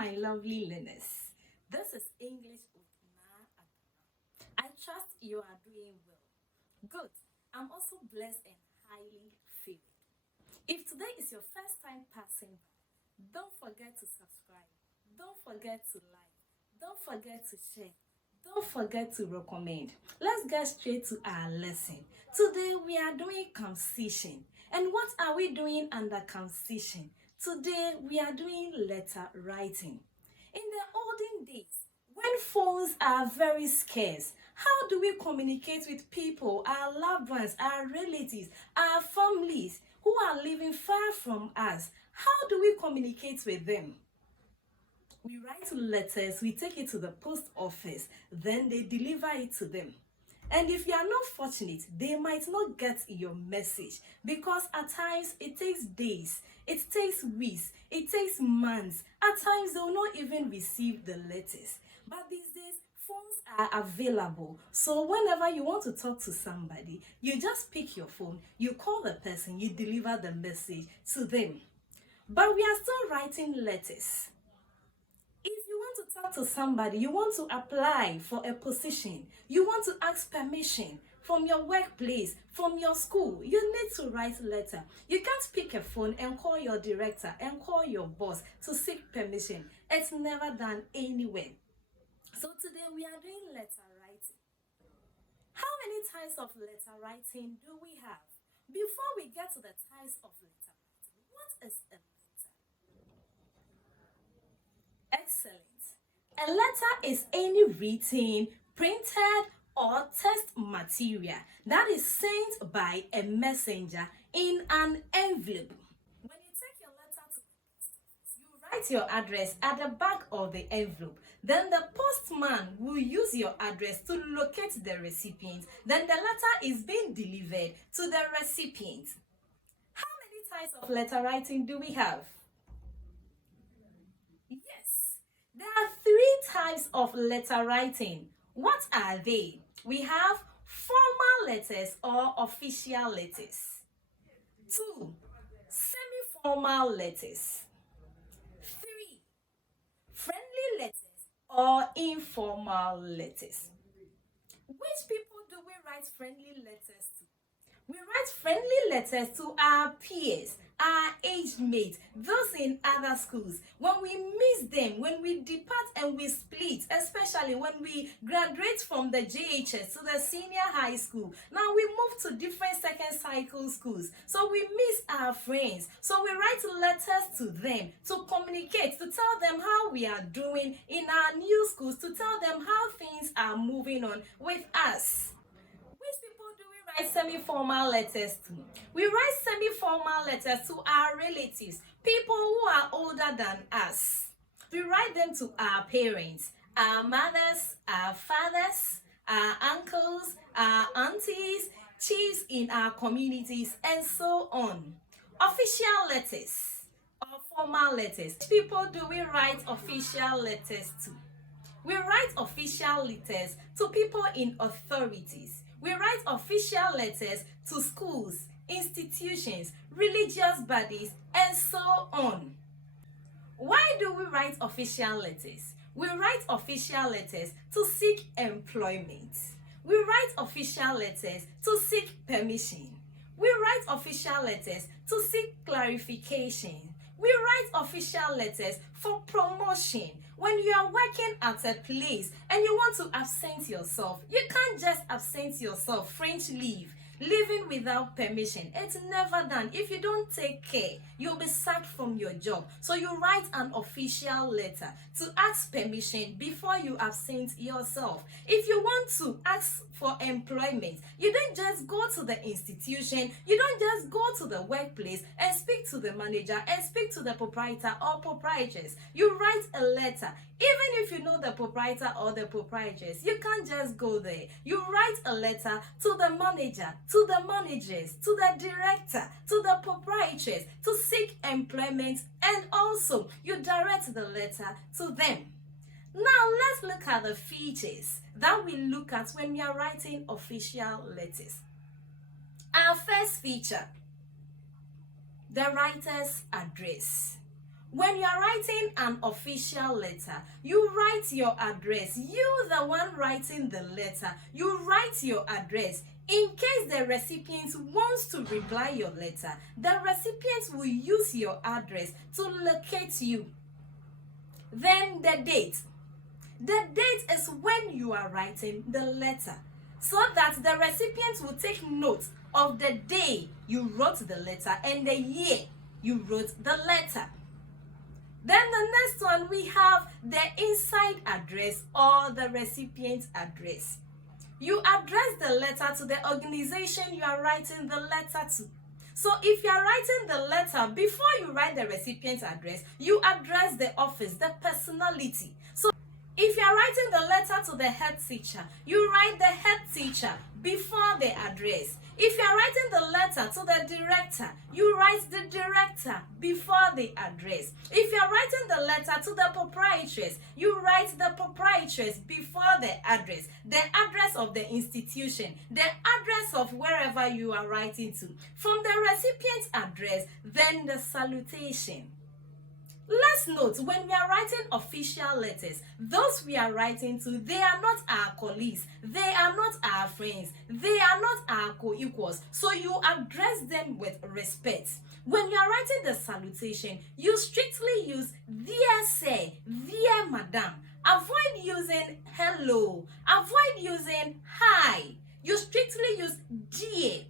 my lovely learners. This is English with Na Adana. I trust you are doing well. Good. I'm also blessed and highly favored. If today is your first time passing by, don't forget to subscribe. Don't forget to like. Don't forget to share. Don't forget to recommend. Let's get straight to our lesson. Today we are doing concision. And what are we doing under concision? Today we are doing letter writing. In the olden days, when phones are very scarce, how do we communicate with people, our loved ones, our relatives, our families who are living far from us? How do we communicate with them? We write letters, we take it to the post office, then they deliver it to them. And if you are not fortunate, they might not get your message because at times it takes days, it takes weeks, it takes months. At times they will not even receive the letters. But these days, phones are available. So whenever you want to talk to somebody, you just pick your phone, you call the person, you deliver the message to them. But we are still writing letters. If you want to talk to somebody, you want to apply for a position, you want to ask permission from your workplace, from your school, you need to write a letter. You can't pick a phone and call your director and call your boss to seek permission. It's never done anywhere. So today we are doing letter writing. How many types of letter writing do we have? Before we get to the types of letter writing, what is a letter? Excellent. A letter is any written, printed, or text material that is sent by a messenger in an envelope. When you take your letter to the post office, you write your address at the back of the envelope. Then the postman will use your address to locate the recipient. Then the letter is being delivered to the recipient. How many types of letter writing do we have? There are three types of letter writing. What are they? We have formal letters or official letters. 2. Semi-formal letters. 3. Friendly letters or informal letters. Which people do we write friendly letters to? We write friendly letters to our peers, our age mates, those in other schools. When we miss them, when we depart and we split, especially when we graduate from the JHS to the senior high school, now we move to different second cycle schools. So we miss our friends. So we write letters to them to communicate, to tell them how we are doing in our new schools, to tell them how things are moving on with us. Semi-formal letters to. We write semi-formal letters to our relatives, people who are older than us. We write them to our parents, our mothers, our fathers, our uncles, our aunties, chiefs in our communities, and so on. Official letters or formal letters. Which people do we write official letters to? We write official letters to people in authorities. We write official letters to schools, institutions, religious bodies, and so on. Why do we write official letters? We write official letters to seek employment. We write official letters to seek permission. We write official letters to seek clarification. We write official letters for promotion. When you are working at a place and you want to absent yourself, you can't just absent yourself, French leave. Leaving without permission, it's never done. If you don't take care, you'll be sacked from your job. So you write an official letter to ask permission before you absent yourself. If you want to ask for employment, you don't just go to the institution, you don't just go to the workplace and speak to the manager and speak to the proprietor or proprietress. You write a letter. Even if you know the proprietor or the proprietress, you can't just go there. You write a letter to the manager, to the managers, to the director, to the proprietress to seek employment, and also you direct the letter to them. Now let's look at the features that we look at when we are writing official letters. Our first feature, the writer's address. When you are writing an official letter, you write your address. You, the one writing the letter, you write your address. In case the recipient wants to reply your letter, the recipient will use your address to locate you. Then the date. The date is when you are writing the letter, so that the recipient will take note of the day you wrote the letter and the year you wrote the letter. Then the next one, we have the inside address or the recipient's address. You address the letter to the organization you are writing the letter to. So if you are writing the letter, before you write the recipient's address, you address the office, the personality. So if you are writing the letter to the head teacher, you write the head teacher before the address. If you are writing the letter to the director, you write the director before the address. If you are writing the letter to the proprietress, you write the proprietress before the address of the institution, the address of wherever you are writing to. From the recipient's address, then the salutation. Let's note, when we are writing official letters, those we are writing to, they are not our colleagues, they are not our friends, they are not our co-equals. So you address them with respect. When you are writing the salutation, you strictly use dear sir, dear madam. Avoid using hello, avoid using hi. You strictly use dear.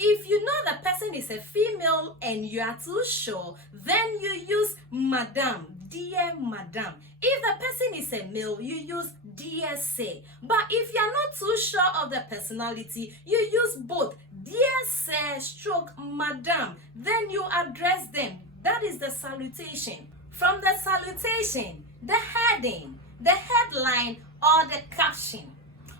If you know the person is a female and you are too sure, then you use madam, dear madam. If the person is a male, you use dear sir. But if you are not too sure of the personality, you use both dear sir stroke madam. Then you address them. That is the salutation. From the salutation, the heading, the headline, or the caption.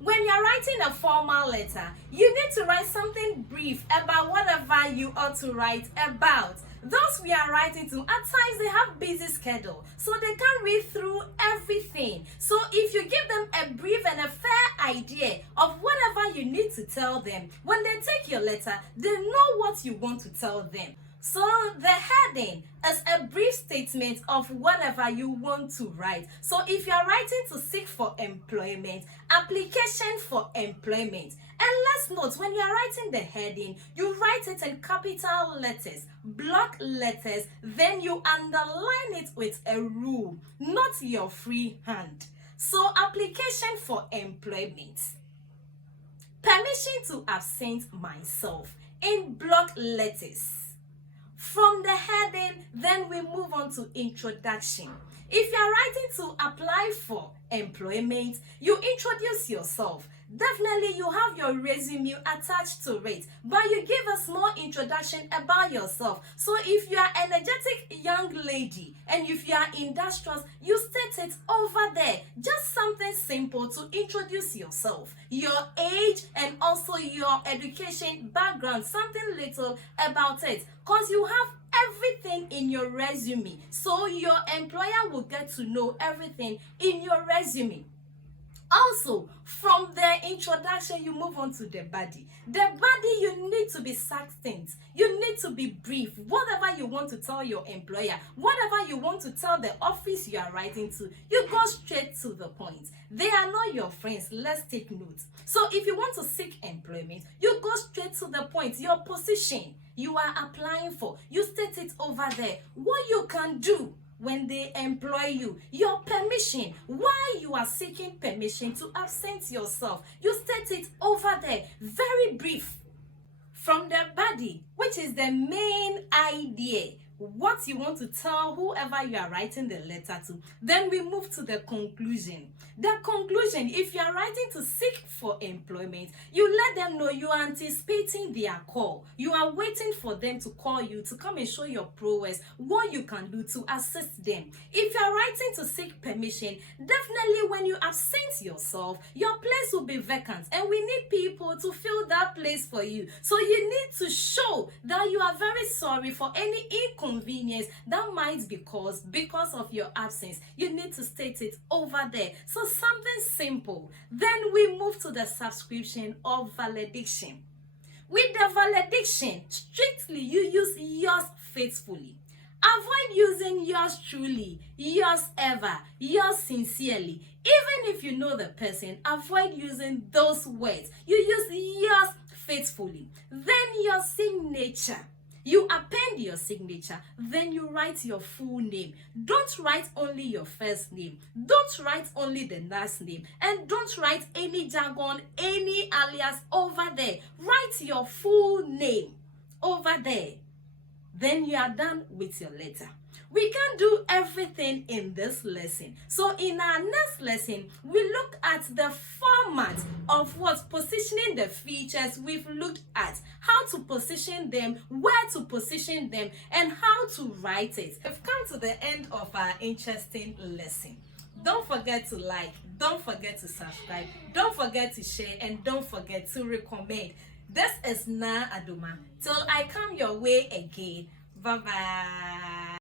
When you're writing a formal letter, you need to write something brief about whatever you ought to write about. Those we are writing to, at times they have busy schedule, so they can't read through everything. So if you give them a brief and a fair idea of whatever you need to tell them, when they take your letter, they know what you want to tell them. So the heading is a brief statement of whatever you want to write. So if you are writing to seek for employment, application for employment. And let's note, when you are writing the heading, you write it in capital letters, block letters, then you underline it with a rule, not your free hand. So application for employment. Permission to absent myself in block letters. From the heading, then we move on to introduction. If you are writing to apply for employment, you introduce yourself. Definitely you have your resume attached to it, but you give a small introduction about yourself. So if you are an energetic young lady and if you are industrious, you state it over there. Just something simple to introduce yourself, your age, and also your education background, something little about it, because you have everything in your resume, so your employer will get to know everything in your resume. Also, from the introduction, you move on to the body. The body, you need to be succinct. You need to be brief. Whatever you want to tell your employer, whatever you want to tell the office you are writing to, you go straight to the point. They are not your friends. Let's take note. So if you want to seek employment, you go straight to the point. Your position you are applying for, you state it over there. What you can do when they employ you, your permission, why you are seeking permission to absent yourself, you state it over there, very brief. From the body, which is the main idea, what you want to tell whoever you are writing the letter to, then we move to the conclusion. The conclusion, if you are writing to seek for employment, you let them know you are anticipating their call. You are waiting for them to call you to come and show your prowess, what you can do to assist them. If you are writing to seek permission, definitely when you absent yourself, your place will be vacant and we need people to fill that place for you. So you need to show that you are very sorry for any inconvenience that might be caused because of your absence. You need to state it over there. So something simple. Then we move to the subscription or valediction. With the valediction, strictly you use yours faithfully. Avoid using yours truly, yours ever, yours sincerely. Even if you know the person, avoid using those words. You use yours faithfully. Then your signature. You append your signature, then you write your full name. Don't write only your first name. Don't write only the last name. And don't write any jargon, any alias over there. Write your full name over there. Then you are done with your letter. We can do everything in this lesson. So in our next lesson, we look at the format of what positioning the features. We've looked at how to position them, where to position them, and how to write it. We've come to the end of our interesting lesson. Don't forget to like, don't forget to subscribe, don't forget to share, and don't forget to recommend. This is Na Adoma. Till I come your way again. Bye-bye.